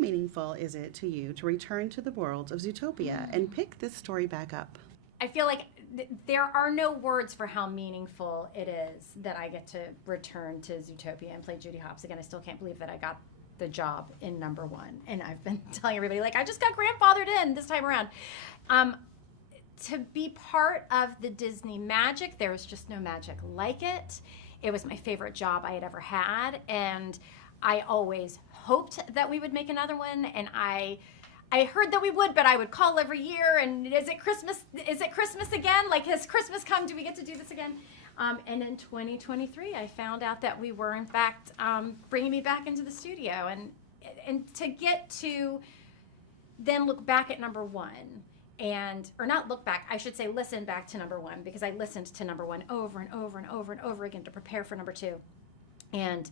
meaningful is it to you to return to the world of Zootopia and pick this story back up? I feel like there are no words for how meaningful it is that I get to return to Zootopia and play Judy Hopps again. I still can't believe that I got the job in number one. And I've been telling everybody, like, I just got grandfathered in this time around. To be part of the Disney magic, there was just no magic like it. It was my favorite job I had ever had. And I always hoped that we would make another one. And I heard that we would, but I would call every year. And is it Christmas? Is it Christmas again? Like, has Christmas come? Do we get to do this again? And in 2023, I found out that we were, in fact, bringing me back into the studio. And to get to then look back at number one, or not look back, I should say listen back to number one, because I listened to number one over and over and over and over again to prepare for number two. And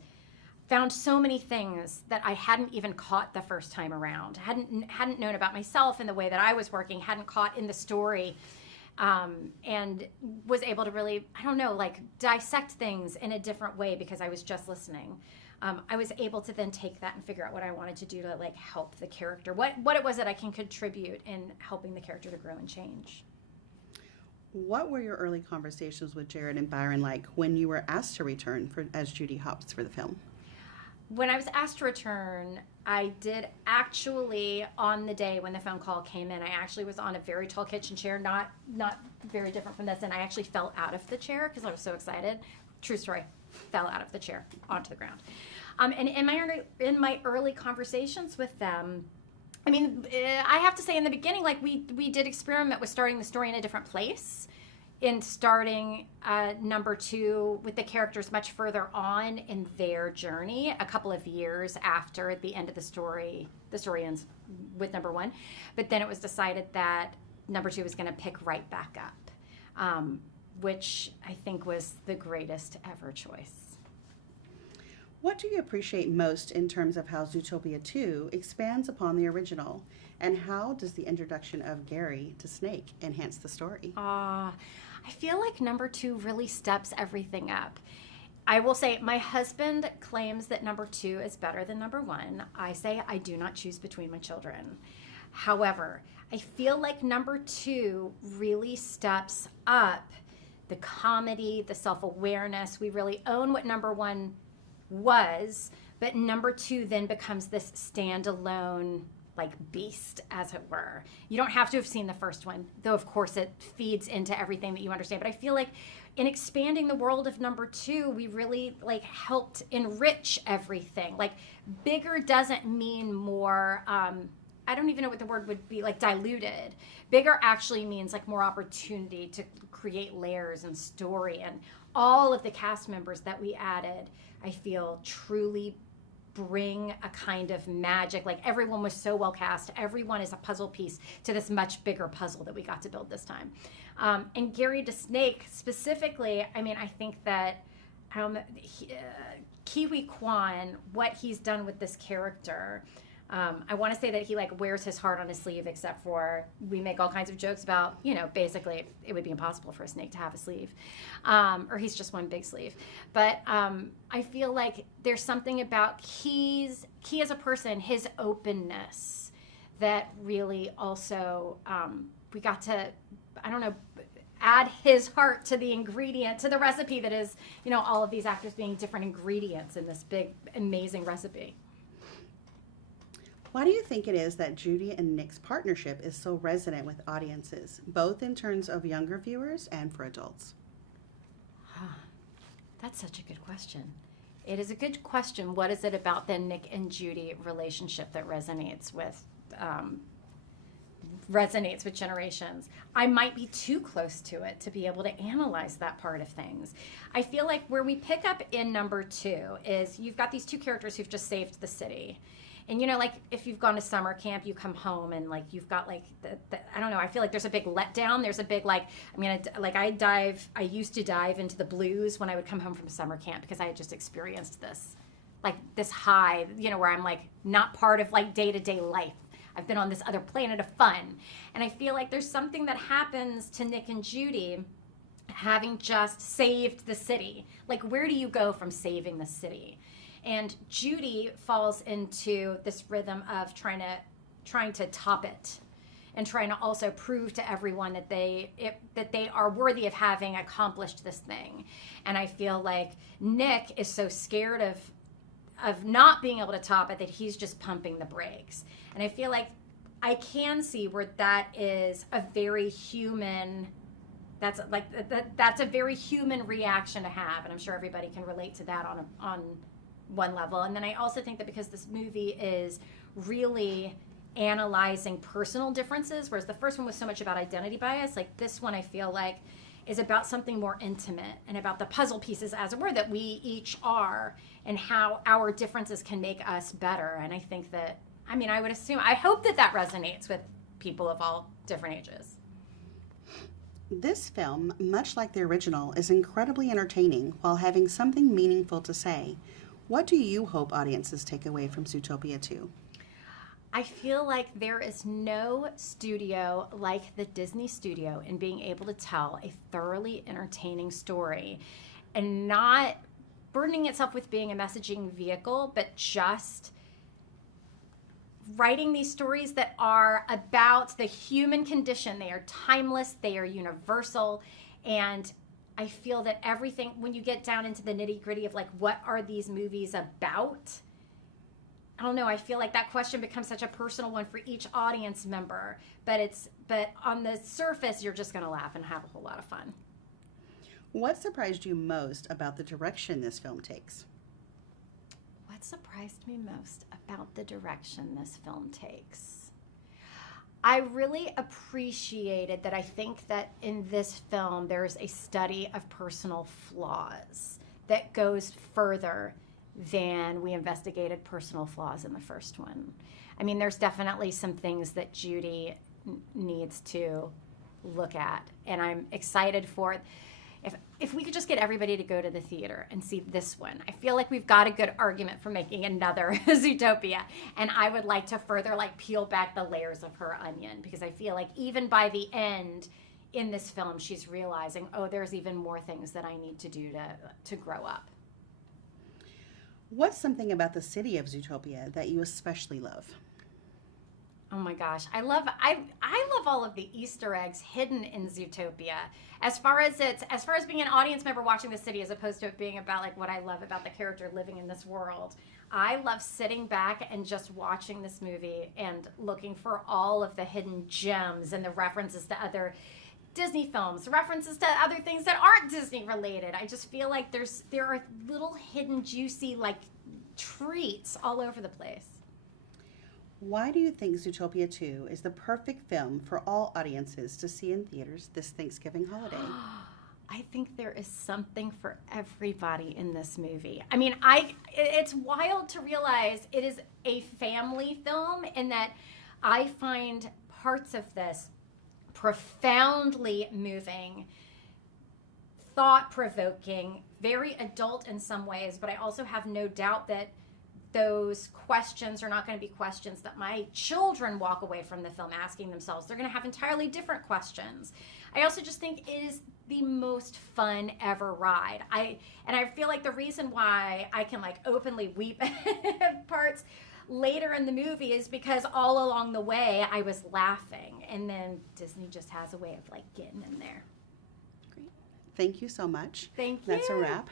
found so many things that I hadn't even caught the first time around, hadn't known about myself and the way that I was working, hadn't caught in the story, and was able to really, I don't know, like dissect things in a different way because I was just listening. I was able to then take that and figure out what I wanted to do to like help the character, what it was that I can contribute in helping the character to grow and change. What were your early conversations with Jared and Byron like when you were asked to return as Judy Hopps for the film? When I was asked to return, I did actually, on the day when the phone call came in, I actually was on a very tall kitchen chair, not very different from this, and I actually fell out of the chair because I was so excited. True story, fell out of the chair onto the ground. And in my early conversations with them, I mean, I have to say in the beginning, like we did experiment with starting the story in a different place, in starting number two with the characters much further on in their journey, a couple of years after the end of the story. The story ends with number one, but then it was decided that number two was going to pick right back up, which I think was the greatest ever choice. What do you appreciate most in terms of how Zootopia 2 expands upon the original? And how does the introduction of Gary to Snake enhance the story? I feel like number two really steps everything up. I will say my husband claims that number two is better than number one. I say I do not choose between my children. However, I feel like number two really steps up the comedy, the self-awareness. We really own what number one was, but number two then becomes this standalone like beast, as it were. You don't have to have seen the first one, though of course it feeds into everything that you understand. But I feel like in expanding the world of number two, we really like helped enrich everything. Like bigger doesn't mean more, I don't even know what the word would be, like diluted. Bigger actually means like more opportunity to create layers and story, and all of the cast members that we added, I feel truly bring a kind of magic. Like everyone was so well cast. Everyone is a puzzle piece to this much bigger puzzle that we got to build this time. And Gary to Snake specifically, I mean, I think that Kiwi Kwan, what he's done with this character, I want to say that he like wears his heart on his sleeve, except for we make all kinds of jokes about, you know, basically it would be impossible for a snake to have a sleeve, or he's just one big sleeve. But I feel like there's something about he as a person, his openness, that really also we got to, I don't know, add his heart to the ingredient, to the recipe that is, you know, all of these actors being different ingredients in this big, amazing recipe. Why do you think it is that Judy and Nick's partnership is so resonant with audiences, both in terms of younger viewers and for adults? That's such a good question. It is a good question. What is it about the Nick and Judy relationship that resonates with generations? I might be too close to it to be able to analyze that part of things. I feel like where we pick up in number two is you've got these two characters who've just saved the city. And, you know, like, if you've gone to summer camp, you come home and, like, you've got, like, I don't know, I feel like there's a big letdown. There's a big, like, I used to dive into the blues when I would come home from summer camp because I had just experienced this, like, this high, you know, where I'm, like, not part of, like, day-to-day life. I've been on this other planet of fun. And I feel like there's something that happens to Nick and Judy having just saved the city. Like, where do you go from saving the city? And Judy falls into this rhythm of trying to top it, and trying to also prove to everyone that they are worthy of having accomplished this thing. And I feel like Nick is so scared of not being able to top it that he's just pumping the brakes. And I feel like I can see where that is a very human. That's a very human reaction to have, and I'm sure everybody can relate to that on one level. And then I also think that because this movie is really analyzing personal differences, whereas the first one was so much about identity bias, like this one I feel like is about something more intimate and about the puzzle pieces, as it were, that we each are and how our differences can make us better. And I think that, I hope that resonates with people of all different ages. This film, much like the original, is incredibly entertaining while having something meaningful to say. What do you hope audiences take away from Zootopia 2? I feel like there is no studio like the Disney studio in being able to tell a thoroughly entertaining story and not burdening itself with being a messaging vehicle, but just writing these stories that are about the human condition. They are timeless, they are universal, and I feel that everything, when you get down into the nitty-gritty of like, what are these movies about? I don't know, I feel like that question becomes such a personal one for each audience member, but on the surface, you're just gonna laugh and have a whole lot of fun. What surprised you most about the direction this film takes? What surprised me most about the direction this film takes? I really appreciated that. I think that in this film, there's a study of personal flaws that goes further than we investigated personal flaws in the first one. I mean, there's definitely some things that Judy needs to look at, and I'm excited for it. If we could just get everybody to go to the theater and see this one, I feel like we've got a good argument for making another Zootopia. And I would like to further peel back the layers of her onion, because I feel like even by the end in this film, she's realizing, oh, there's even more things that I need to do to grow up. What's something about the city of Zootopia that you especially love? Oh my gosh, I love all of the Easter eggs hidden in Zootopia. As far as being an audience member watching the city, as opposed to it being about like what I love about the character living in this world. I love sitting back and just watching this movie and looking for all of the hidden gems and the references to other Disney films, references to other things that aren't Disney related. I just feel like there are little hidden juicy treats all over the place. Why do you think Zootopia 2 is the perfect film for all audiences to see in theaters this Thanksgiving holiday? I think there is something for everybody in this movie. I mean, it's wild to realize it is a family film, and that I find parts of this profoundly moving, thought-provoking, very adult in some ways, but I also have no doubt that those questions are not going to be questions that my children walk away from the film asking themselves. They're going to have entirely different questions. I also just think it is the most fun ever ride. I feel like the reason why I can openly weep at parts later in the movie is because all along the way I was laughing, and then Disney just has a way of getting in there. Great. Thank you so much. Thank you. That's a wrap.